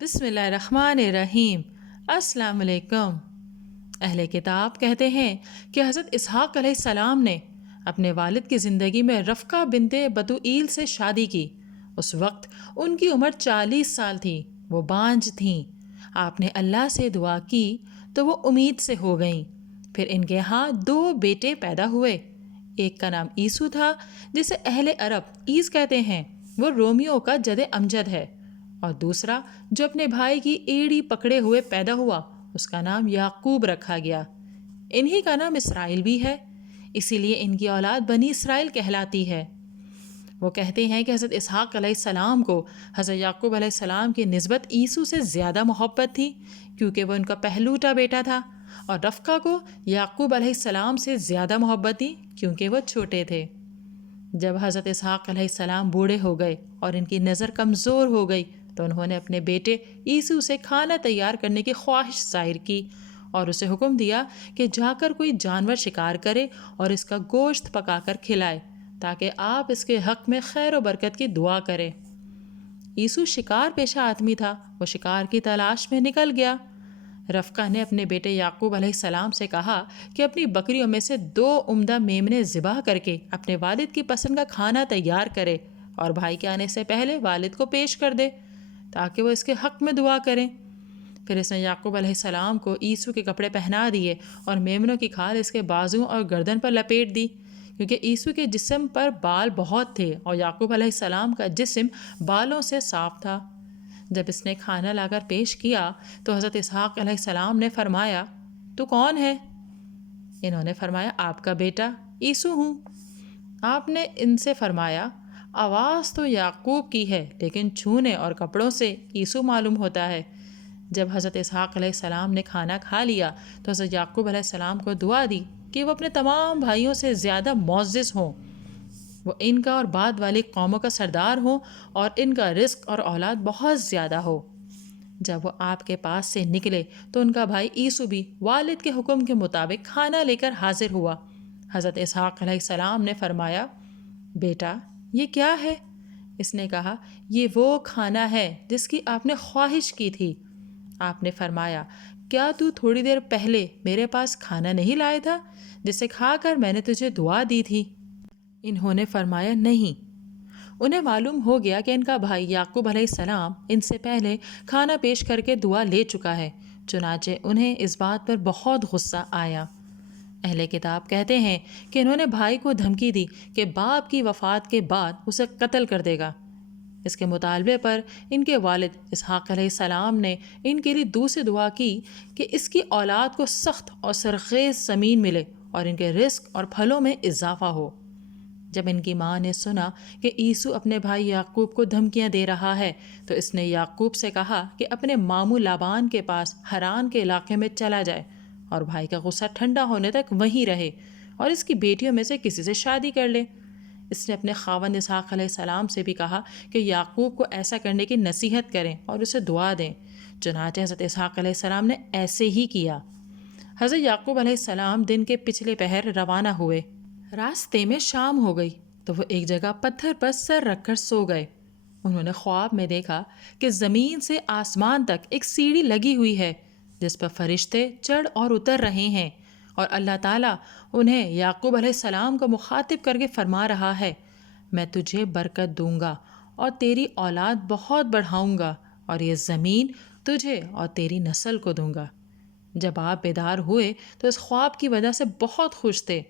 بسم اللہ الرحمن الرحیم۔ السلام علیکم۔ اہل کتاب کہتے ہیں کہ حضرت اسحاق علیہ السلام نے اپنے والد کی زندگی میں رفقہ بنت بتوئیل سے شادی کی۔ اس وقت ان کی عمر 40 سال تھی، وہ بانجھ تھیں۔ آپ نے اللہ سے دعا کی تو وہ امید سے ہو گئیں۔ پھر ان کے ہاں 2 بیٹے پیدا ہوئے۔ ایک کا نام عیسو تھا، جسے اہل عرب عیس کہتے ہیں، وہ رومیو کا جد امجد ہے، اور دوسرا جو اپنے بھائی کی ایڑی پکڑے ہوئے پیدا ہوا، اس کا نام یعقوب رکھا گیا۔ انہی کا نام اسرائیل بھی ہے، اسی لیے ان کی اولاد بنی اسرائیل کہلاتی ہے۔ وہ کہتے ہیں کہ حضرت اسحاق علیہ السلام کو حضرت یعقوب علیہ السلام کی نسبت عیسو سے زیادہ محبت تھی، کیونکہ وہ ان کا پہلوٹا بیٹا تھا، اور رفقہ کو یعقوب علیہ السلام سے زیادہ محبت تھی، کیونکہ وہ چھوٹے تھے۔ جب حضرت اسحاق علیہ السلام بوڑھے ہو گئے اور ان کی نظر کمزور ہو گئی تو انہوں نے اپنے بیٹے عیسو سے کھانا تیار کرنے کی خواہش ظاہر کی اور اسے حکم دیا کہ جا کر کوئی جانور شکار کرے اور اس کا گوشت پکا کر کھلائے، تاکہ آپ اس کے حق میں خیر و برکت کی دعا کریں۔ عیسو شکار پیشہ آدمی تھا، وہ شکار کی تلاش میں نکل گیا۔ رفقہ نے اپنے بیٹے یعقوب علیہ السلام سے کہا کہ اپنی بکریوں میں سے 2 عمدہ میمنے ذبح کر کے اپنے والد کی پسند کا کھانا تیار کرے اور بھائی کے آنے سے پہلے والد کو پیش کر دے، تاکہ وہ اس کے حق میں دعا کریں۔ پھر اس نے یعقوب علیہ السلام کو عیسو کے کپڑے پہنا دیے اور میمنوں کی کھال اس کے بازو اور گردن پر لپیٹ دی، کیونکہ عیسو کے جسم پر بال بہت تھے اور یعقوب علیہ السلام کا جسم بالوں سے صاف تھا۔ جب اس نے کھانا لا کر پیش کیا تو حضرت اسحاق علیہ السلام نے فرمایا، تو کون ہے؟ انہوں نے فرمایا، آپ کا بیٹا عیسو ہوں۔ آپ نے ان سے فرمایا، آواز تو یعقوب کی ہے، لیکن چھونے اور کپڑوں سے عیسو معلوم ہوتا ہے۔ جب حضرت اسحاق علیہ السلام نے کھانا کھا لیا تو حضرت یعقوب علیہ السلام کو دعا دی کہ وہ اپنے تمام بھائیوں سے زیادہ معزز ہوں، وہ ان کا اور بعد والی قوموں کا سردار ہوں، اور ان کا رزق اور اولاد بہت زیادہ ہو۔ جب وہ آپ کے پاس سے نکلے تو ان کا بھائی عیسو بھی والد کے حکم کے مطابق کھانا لے کر حاضر ہوا۔ حضرت اسحاق علیہ السلام نے فرمایا، بیٹا یہ کیا ہے؟ اس نے کہا، یہ وہ کھانا ہے جس کی آپ نے خواہش کی تھی۔ آپ نے فرمایا، کیا تو تھوڑی دیر پہلے میرے پاس کھانا نہیں لائے تھا جسے کھا کر میں نے تجھے دعا دی تھی؟ انہوں نے فرمایا، نہیں۔ انہیں معلوم ہو گیا کہ ان کا بھائی یعقوب علیہ السلام ان سے پہلے کھانا پیش کر کے دعا لے چکا ہے، چنانچہ انہیں اس بات پر بہت غصہ آیا۔ اہل کتاب کہتے ہیں کہ انہوں نے بھائی کو دھمکی دی کہ باپ کی وفات کے بعد اسے قتل کر دے گا۔ اس کے مطالبے پر ان کے والد اسحاق علیہ السلام نے ان کے لیے دوسری دعا کی کہ اس کی اولاد کو سخت اور سرخیز زمین ملے اور ان کے رزق اور پھلوں میں اضافہ ہو۔ جب ان کی ماں نے سنا کہ عیسو اپنے بھائی یعقوب کو دھمکیاں دے رہا ہے تو اس نے یعقوب سے کہا کہ اپنے ماموں لابان کے پاس حران کے علاقے میں چلا جائے اور بھائی کا غصہ ٹھنڈا ہونے تک وہیں رہے اور اس کی بیٹیوں میں سے کسی سے شادی کر لے۔ اس نے اپنے خاوند اسحاق علیہ السلام سے بھی کہا کہ یعقوب کو ایسا کرنے کی نصیحت کریں اور اسے دعا دیں، چنانچہ حضرت اسحاق علیہ السلام نے ایسے ہی کیا۔ حضرت یعقوب علیہ السلام دن کے پچھلے پہر روانہ ہوئے۔ راستے میں شام ہو گئی تو وہ ایک جگہ پتھر پر سر رکھ کر سو گئے۔ انہوں نے خواب میں دیکھا کہ زمین سے آسمان تک ایک سیڑھی لگی ہوئی ہے جس پر فرشتے چڑھ اور اتر رہے ہیں، اور اللہ تعالیٰ انہیں یعقوب علیہ السلام کو مخاطب کر کے فرما رہا ہے، میں تجھے برکت دوں گا اور تیری اولاد بہت بڑھاؤں گا، اور یہ زمین تجھے اور تیری نسل کو دوں گا۔ جب آپ بیدار ہوئے تو اس خواب کی وجہ سے بہت خوش تھے۔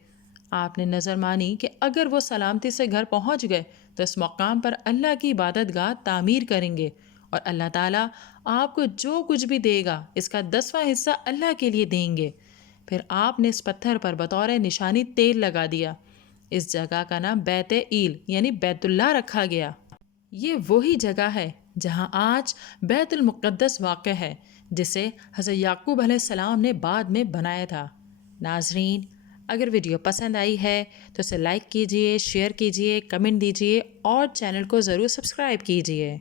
آپ نے نظر مانی کہ اگر وہ سلامتی سے گھر پہنچ گئے تو اس مقام پر اللہ کی عبادت گاہ تعمیر کریں گے، اور اللہ تعالیٰ آپ کو جو کچھ بھی دے گا اس کا 10واں حصہ اللہ کے لیے دیں گے۔ پھر آپ نے اس پتھر پر بطور نشانی تیل لگا دیا۔ اس جگہ کا نام بیت ایل یعنی بیت اللہ رکھا گیا۔ یہ وہی جگہ ہے جہاں آج بیت المقدس واقع ہے، جسے حضرت یعقوب علیہ السلام نے بعد میں بنایا تھا۔ ناظرین، اگر ویڈیو پسند آئی ہے تو اسے لائک کیجئے، شیئر کیجئے، کمنٹ دیجئے اور چینل کو ضرور سبسکرائب کیجئے۔